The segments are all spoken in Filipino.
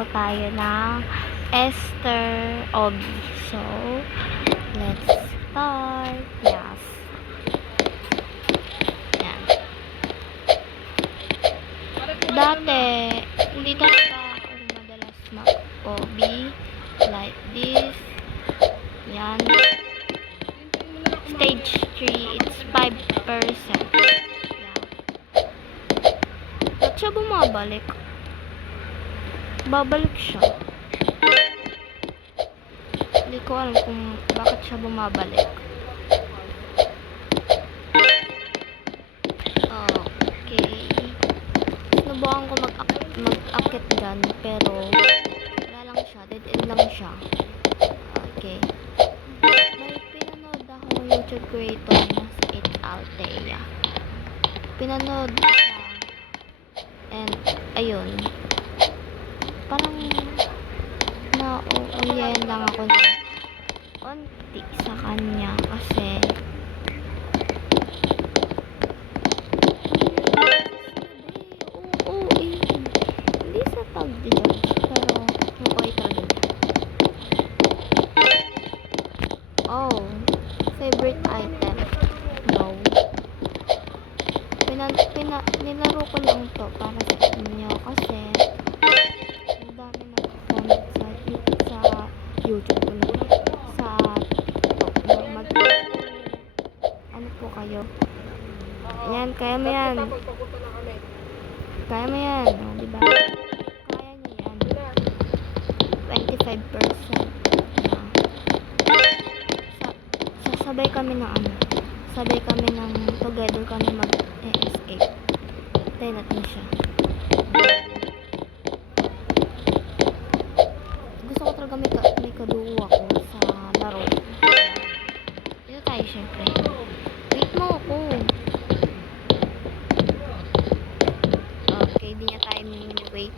po tayo ng Esther Obi. So, let's start. Yes. Yan. Dati, hindi talaga ako madalas mag-Obi. Like this. Yan. Stage 3, it's 5%. Yan. Ba't siya bumabalik? Babalik siya. Hindi ko alam kung bakit siya bumabalik. Okay. Sinubukan ko mag-akit dyan, pero wala lang siya. Dead end lang siya. Okay. May pinanood akong YouTube creator na si It Altea. Pinanood ko siya. And, ayun. Parang nauuyayan lang ako na konti sa kanya kasi hindi sa pag-judge pero okay talaga niya. Favorite item, no. Nilaro ko lang to para sa inyo kasi ang dami nag-comment sa YouTube ko na sa TikTok na ano po kayo. Ayan, kaya mo yan. Kaya mo yan. O, diba? Kaya niyo yan. 25%. Sabay kami ng ano. Sabay kami ng together kami mag-escape. Tayo natin siya. Gusto ko talaga may kaduo ako sa laro. Dito tayo syempre. Wait mo ako. Okay, di niya tayo wait.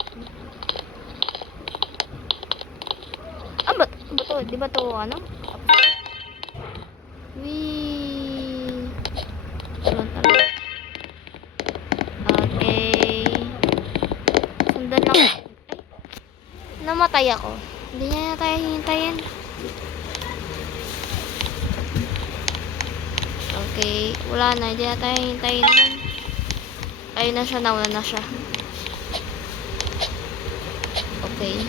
Ba to? Di ba to ano? Wee. Talon. Okay. Sundan lang. Ay. Namatay ako. Hindi niya tayo hintayin. Okay. Wala na. Hindi na tayo hintayin nun. Ayun na siya. Nauna na siya. Okay.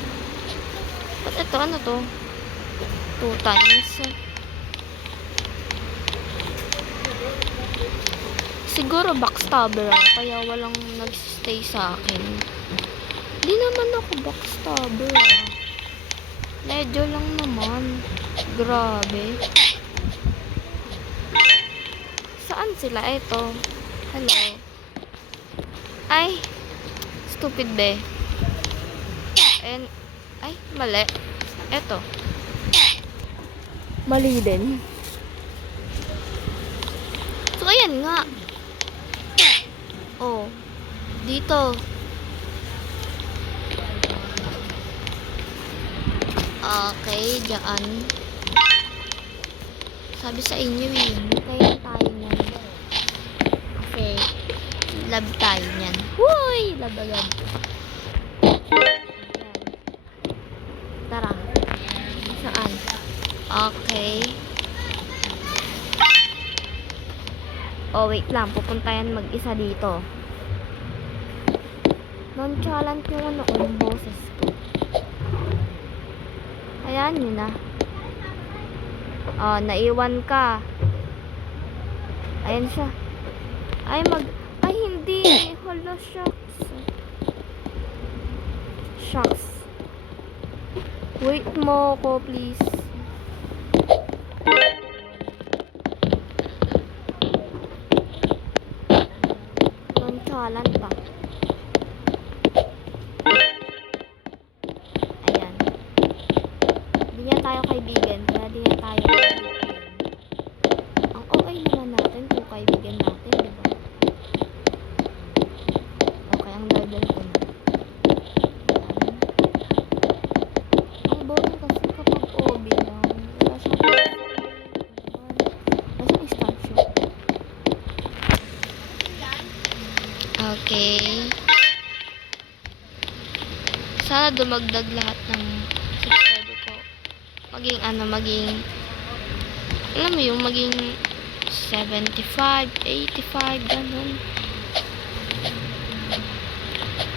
Ba't ito? Ano to? 2 times. Siguro backstabber ako, kaya walang nag-stay sa akin. Di naman ako backstabber. Medyo lang naman. Grabe. Saan sila? Ito. Hello. Ay. Stupid be. And, ay, mali. Ito. Mali din. So, ayan nga. Oh, dito. Okay, dyan. Sabi sa inyo hintayin tayo niyan. Kasi, love tayo niyan. Huy! Love agad. Tara. Saan? Okay. Oh, wait lang. Pupunta yan mag-isa dito. Nonchalant yung ano ko, yung boses ko. Ayan yun na. Oh, naiwan ka. Ayan siya. Ay, hindi. Hala, shucks. Shucks. Wait mo ko, please. Nonchalant pa. Ayan. Di niya tayo kaibigan. Kaya di niya tayo kaibigan. Ang okay naman natin kung kaibigan natin, diba? Okay, ang level ko na. Ayan. Ang boring kasi kapag OB lang. Wala siyang statue. Okay. Sana dumagdag lahat ng subscriber ko. Maging alam mo yung maging 75, 85, ganun.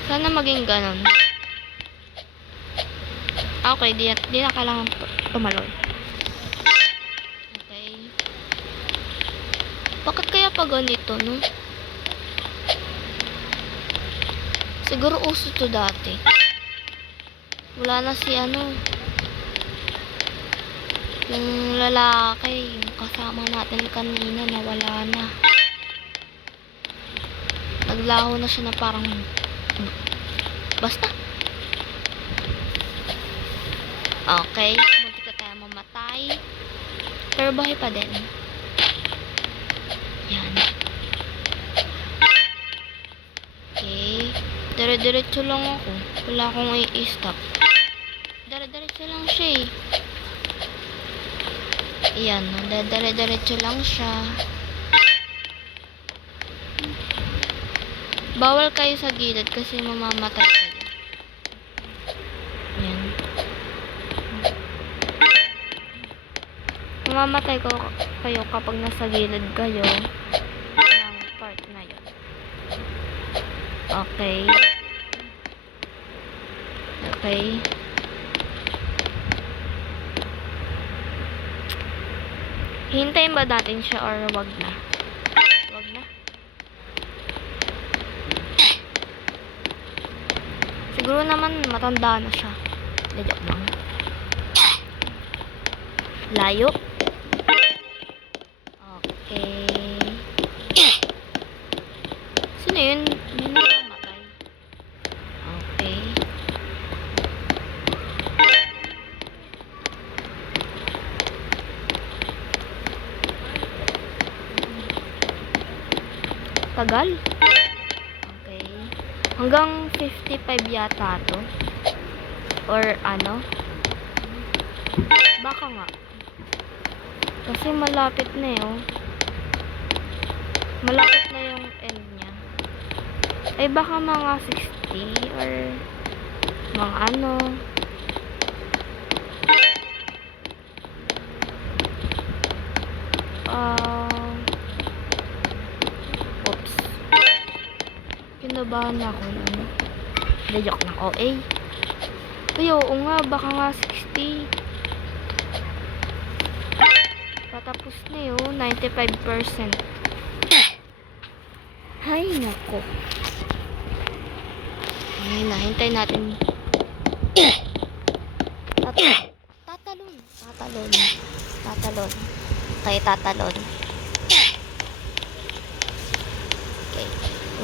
Sana maging ganun. Okay, di na kailangan tumaloy. Okay. Bakit kaya pa ganito, no? Siguro uso to dati. Wala na si yung lalaki, yung kasama natin kanina, nawala na. Naglaho na siya na parang basta. Okay, munti ka tayo mamatay. Pero buhay pa din. Yan. Okay. Dire-diretso lang ako. Wala akong i-stop. Dire-diretso lang siya eh. Ayan, dire-diretso lang siya. Bawal kayo sa gilid kasi mamamatay kayo. Ayan. Mamamatay kayo kapag nasa gilid kayo ng part na yun. Okay. Okay. Hintayin ba natin siya or wag na? Wag na. Siguro naman matanda na siya. Joke lang. Layo. Okay. Sino yun? May nakamatay. Okay. Tagal. Okay. Hanggang 55 yata to. Or baka nga. Kasi malapit na eh, oh. Malapit na yung end niya. Ay baka mga 60 or mga oops. Kinabahan ako nun. Joke lang. OA. Uy, oo nga. Baka nga 60. Patapos na yun. 95%. Hay, nako. Ay, nahintay natin. Tatalon. Okay, tatalon. Okay.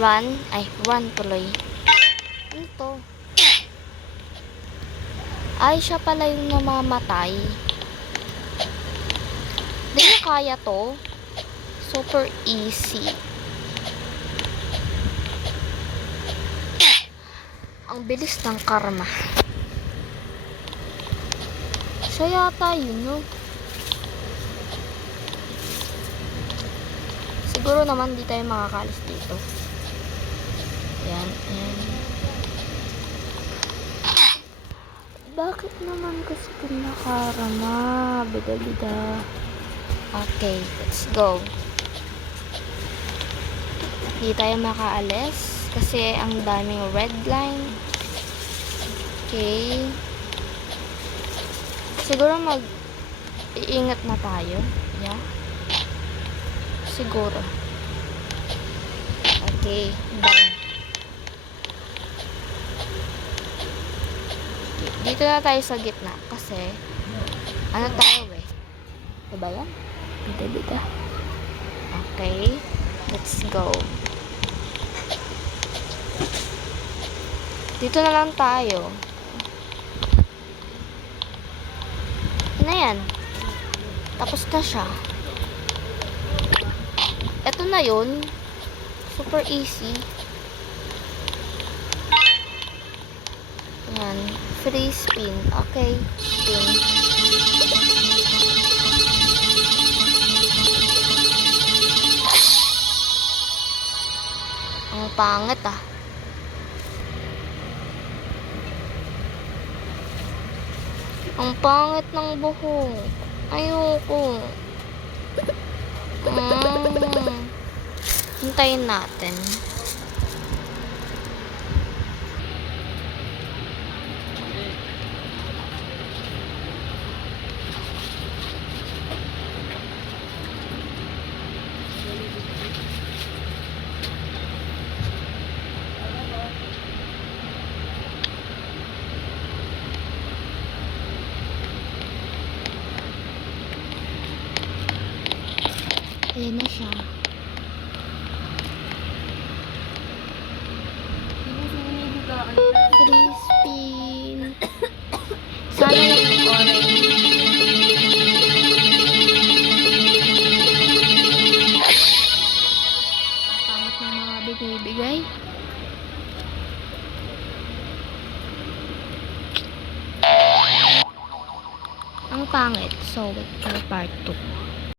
Run tuloy. Ano to? Ay, siya pala yung namamatay. Di na kaya to. Super easy. Ang bilis ng karma. Siya yata yun, no? Siguro naman di tayo makakalis dito. Yan. Bakit naman kasi pinakarama? Bida-bida. Okay, let's go. Hindi tayo makaalis kasi ang daming red line. Okay. Siguro iingat na tayo. Yeah. Siguro. Okay, done. Dito na tayo sa gitna kasi tayo eh. Diba yan? Bida. Okay. Let's go. Dito na lang tayo. Ano yan? Tapos na siya. Ito na yun. Super easy. Yan. Free spin. Okay. Spin. Ang pangit ah. Ang pangit ng buhok. Ayoko. Hintayin natin. Ayan na siya. Crispy. Sana yung orange. Pangit ng mga binibigay. Ang pangit. So, wait for part 2.